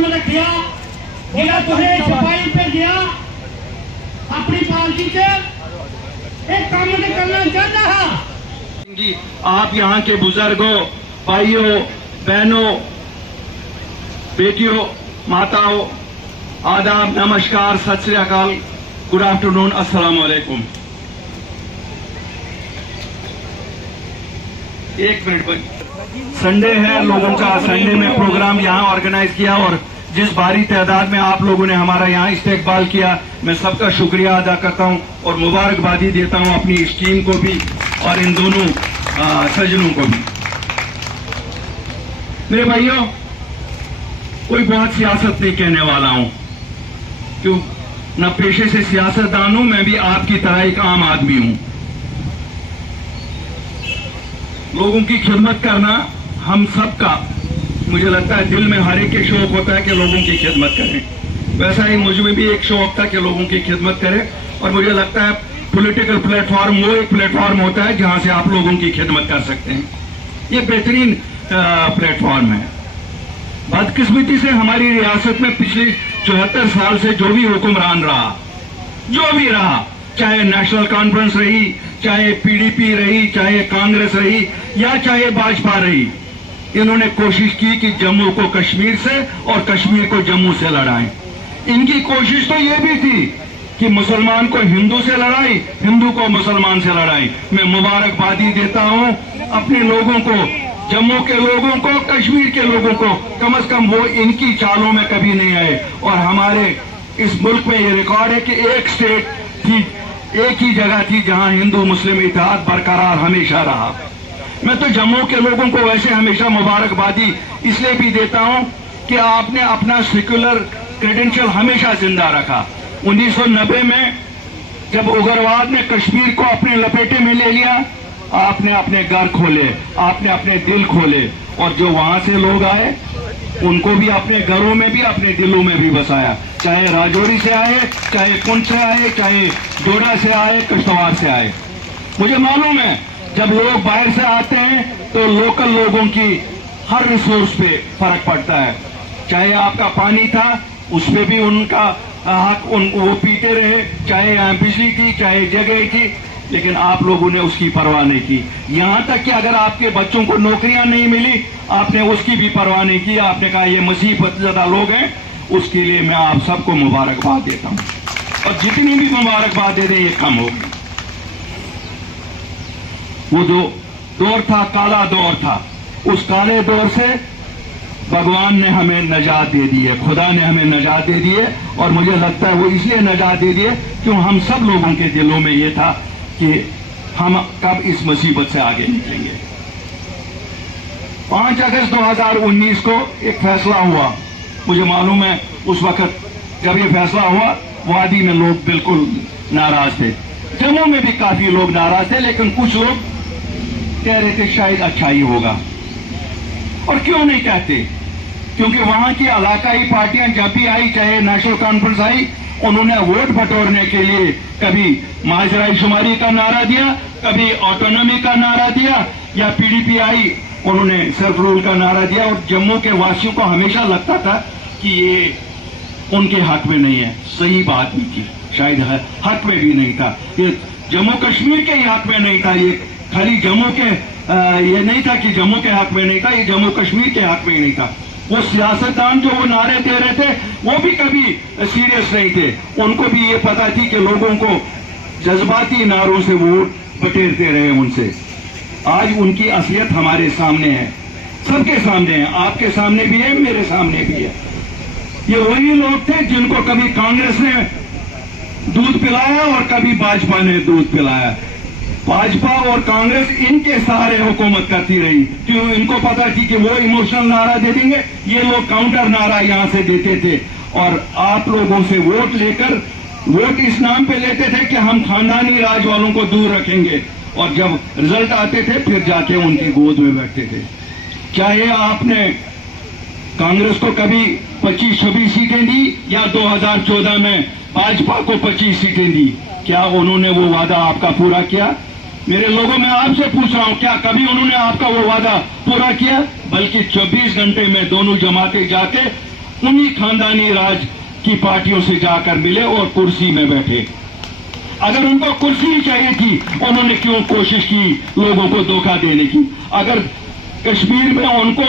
काम रखिया जिला तुझे सफाई पे गया अपनी पार्टी से एक काम करना चाहता है। आप यहाँ के बुजुर्गों, भाइयों, बहनों, बेटियों, माताओं, आदाब, नमस्कार, सत श्री अकाल, गुड आफ्टरनून, अस्सलाम वालेकुम। एक मिनट भाई, संडे है, लोगों का संडे में प्रोग्राम यहाँ ऑर्गेनाइज किया और जिस भारी तादाद में आप लोगों ने हमारा यहाँ इस्तेकबाल किया, मैं सबका शुक्रिया अदा करता हूँ और मुबारकबादी देता हूँ अपनी इस टीम को भी और इन दोनों सज्जनों को भी। मेरे भाइयों, कोई बहुत सियासत नहीं कहने वाला हूं, क्यों न पेशे से सियासतदान हूं, मैं भी आपकी तरह एक आम आदमी हूं। लोगों की खिदमत करना हम सबका, मुझे लगता है दिल में हर एक के शौक होता है कि लोगों की खिदमत करें। वैसा ही मुझ में भी एक शौक था कि लोगों की खिदमत करें और मुझे लगता है पॉलिटिकल प्लेटफॉर्म वो एक प्लेटफॉर्म होता है जहां से आप लोगों की खिदमत कर सकते हैं। ये बेहतरीन प्लेटफॉर्म है। बदकिस्मती से हमारी रियासत में पिछले 74 साल से जो भी हुक्मरान रहा, जो भी रहा, चाहे नेशनल कॉन्फ्रेंस रही, चाहे पीडीपी रही, चाहे कांग्रेस रही या चाहे भाजपा रही, इन्होंने कोशिश की कि जम्मू को कश्मीर से और कश्मीर को जम्मू से लड़ाएं। इनकी कोशिश तो ये भी थी कि मुसलमान को हिंदू से लड़ाई, हिंदू को मुसलमान से लड़ाई। मैं मुबारकबादी देता हूं अपने लोगों को, जम्मू के लोगों को, कश्मीर के लोगों को, कम से कम वो इनकी चालों में कभी नहीं आए। और हमारे इस मुल्क में ये रिकॉर्ड है कि एक स्टेट थी, एक ही जगह थी जहां हिंदू मुस्लिम इत्तेहाद बरकरार हमेशा रहा। मैं तो जम्मू के लोगों को वैसे हमेशा मुबारकबादी इसलिए भी देता हूं कि आपने अपना सेक्युलर क्रेडेंशियल हमेशा जिंदा रखा। 1990 में जब उग्रवाद ने कश्मीर को अपने लपेटे में ले लिया, आपने अपने घर खोले, आपने अपने दिल खोले और जो वहां से लोग आए उनको भी अपने घरों में भी, अपने दिलों में भी बसाया। चाहे राजौरी से आए, चाहे पुंछ से आए, चाहे डोडा से आए, किश्तवाड़ से आए। मुझे मालूम है जब लोग बाहर से आते हैं तो लोकल लोगों की हर रिसोर्स पे फर्क पड़ता है। चाहे आपका पानी था, उस पर भी उनका हक वो पीते रहे, चाहे यहाँ बिजली थी, चाहे जगह थी, लेकिन आप लोगों ने उसकी परवाह नहीं की। यहां तक कि अगर आपके बच्चों को नौकरियां नहीं मिली, आपने उसकी भी परवाह नहीं की। आपने कहा ये मुसीबत ज्यादा लोग हैं, उसके लिए मैं आप सबको मुबारकबाद देता हूं और जितनी भी मुबारकबाद दे दें ये कम होगी। वो जो दौर था, काला दौर था, उस काले दौर से भगवान ने हमें नजात दे दी है, खुदा ने हमें नजात दे दी है। और मुझे लगता है वो इसलिए नजात दे दी है क्यों हम सब लोगों के दिलों में ये था कि हम कब इस मुसीबत से आगे निकलेंगे। 5 अगस्त 2019 को एक फैसला हुआ। मुझे मालूम है उस वक्त जब ये फैसला हुआ, वादी में लोग बिल्कुल नाराज थे, जम्मू में भी काफी लोग नाराज थे, लेकिन कुछ लोग कह रहे थे शायद अच्छा ही होगा। और क्यों नहीं कहते? क्योंकि वहां की इलाकाई पार्टियां जब भी आई, चाहे नेशनल कॉन्फ्रेंस आई, उन्होंने वोट बटोरने के लिए कभी माजराई शुमारी का नारा दिया, कभी ऑटोनॉमी का नारा दिया, या पीडीपी आई उन्होंने सेल्फ रूल का नारा दिया। और जम्मू के वासियों को हमेशा लगता था कि ये उनके हक में नहीं है। सही बात नहीं थी, शायद हक में भी नहीं था, ये जम्मू कश्मीर के ही हक में नहीं था। ये खाली जम्मू के ये नहीं था कि जम्मू के हक में नहीं था, ये जम्मू कश्मीर के हक में ही नहीं था। वो सियासतदान जो वो नारे दे रहे थे वो भी कभी सीरियस नहीं थे। उनको भी ये पता थी कि लोगों को जज्बाती नारों से वोट बटेरते रहे उनसे। आज उनकी असलियत हमारे सामने है, सबके सामने है, आपके सामने भी है, मेरे सामने भी है। ये वही लोग थे जिनको कभी कांग्रेस ने दूध पिलाया और कभी भाजपा ने दूध पिलाया। भाजपा और कांग्रेस इनके सहारे हुकूमत करती रही, क्यों? इनको पता थी कि वो इमोशनल नारा दे देंगे, ये लोग काउंटर नारा यहां से देते थे और आप लोगों से वोट लेकर, वोट इस नाम पे लेते थे कि हम खानदानी राज वालों को दूर रखेंगे, और जब रिजल्ट आते थे फिर जाके उनकी गोद में बैठते थे। चाहे आपने कांग्रेस को कभी 25-26 सीटें दी या 2014 में भाजपा को 25 सीटें दी, क्या उन्होंने वो वादा आपका पूरा किया? मेरे लोगों, मैं आपसे पूछ रहा हूं, क्या कभी उन्होंने आपका वो वादा पूरा किया? बल्कि 24 घंटे में दोनों जमातें जाके उन्हीं खानदानी राज की पार्टियों से जाकर मिले और कुर्सी में बैठे। अगर उनको कुर्सी ही चाहिए थी, उन्होंने क्यों कोशिश की लोगों को धोखा देने की? अगर कश्मीर में उनको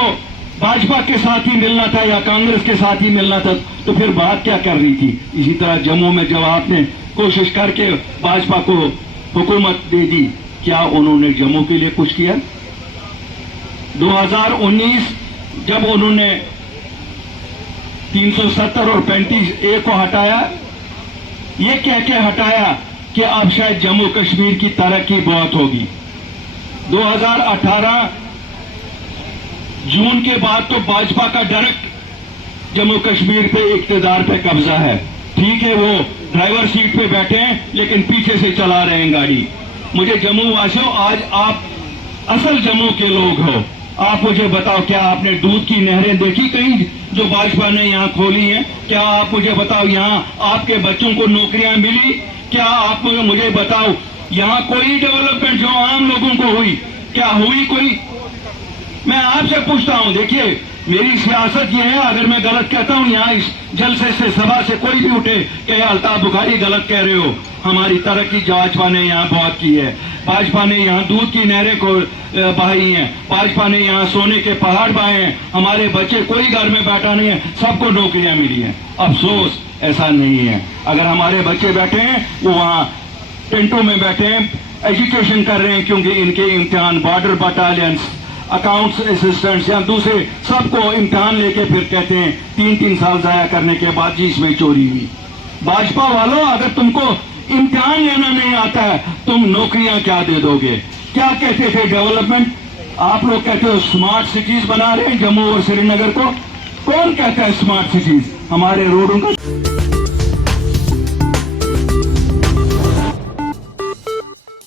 भाजपा के साथ ही मिलना था या कांग्रेस के साथ ही मिलना था, तो फिर बात क्या कर रही थी? इसी तरह जम्मू में जब आपने कोशिश करके भाजपा को हुकूमत दे दी, क्या उन्होंने जम्मू के लिए कुछ किया? 2019 जब उन्होंने 370 और 35A को हटाया, ये कह के हटाया कि अब शायद जम्मू कश्मीर की तरक्की बहुत होगी। 2018 जून के बाद तो भाजपा का डायरेक्ट जम्मू कश्मीर पे इक्तदार पे कब्जा है। ठीक है, वो ड्राइवर सीट पे बैठे हैं, लेकिन पीछे से चला रहे हैं गाड़ी। मुझे जम्मू वासियों, आज आप असल जम्मू के लोग हो, आप मुझे बताओ, क्या आपने दूध की नहरें देखी कहीं जो भाजपा ने यहाँ खोली हैं? क्या आप मुझे बताओ यहाँ आपके बच्चों को नौकरियां मिली? क्या आप मुझे बताओ यहाँ कोई डेवलपमेंट जो आम लोगों को हुई, क्या हुई कोई? मैं आपसे पूछता हूं, देखिए मेरी सियासत ये है, अगर मैं गलत कहता हूं यहाँ इस जलसे से सभा से कोई भी उठे कि अल्ताफ बुखारी गलत कह रहे हो, हमारी तरक्की भाजपा ने यहाँ बहुत की है। भाजपा ने यहाँ दूध की नहरें को बहाई हैं, भाजपा ने यहाँ सोने के पहाड़ बहाए हैं, हमारे बच्चे कोई घर में बैठा नहीं है, सबको नौकरियां मिली हैं। अफसोस ऐसा नहीं है। अगर हमारे बच्चे बैठे हैं वो वहाँ टेंटों में बैठे हैं, एजुकेशन कर रहे हैं, क्योंकि इनके इम्तिहान बॉर्डर बटालियंस, अकाउंट्स असिस्टेंट्स या दूसरे सबको इम्तिहान लेके फिर कहते हैं 3-3 साल जाया करने के बाद जी इसमें चोरी हुई। भाजपा वालों, अगर तुमको इम्तिहान लेना नहीं आता है, तुम नौकरियां क्या दे दोगे? क्या कहते थे डेवलपमेंट? आप लोग कहते हो स्मार्ट सिटीज बना रहे हैं जम्मू और श्रीनगर को। कौन कहता है स्मार्ट सिटीज? हमारे रोडों का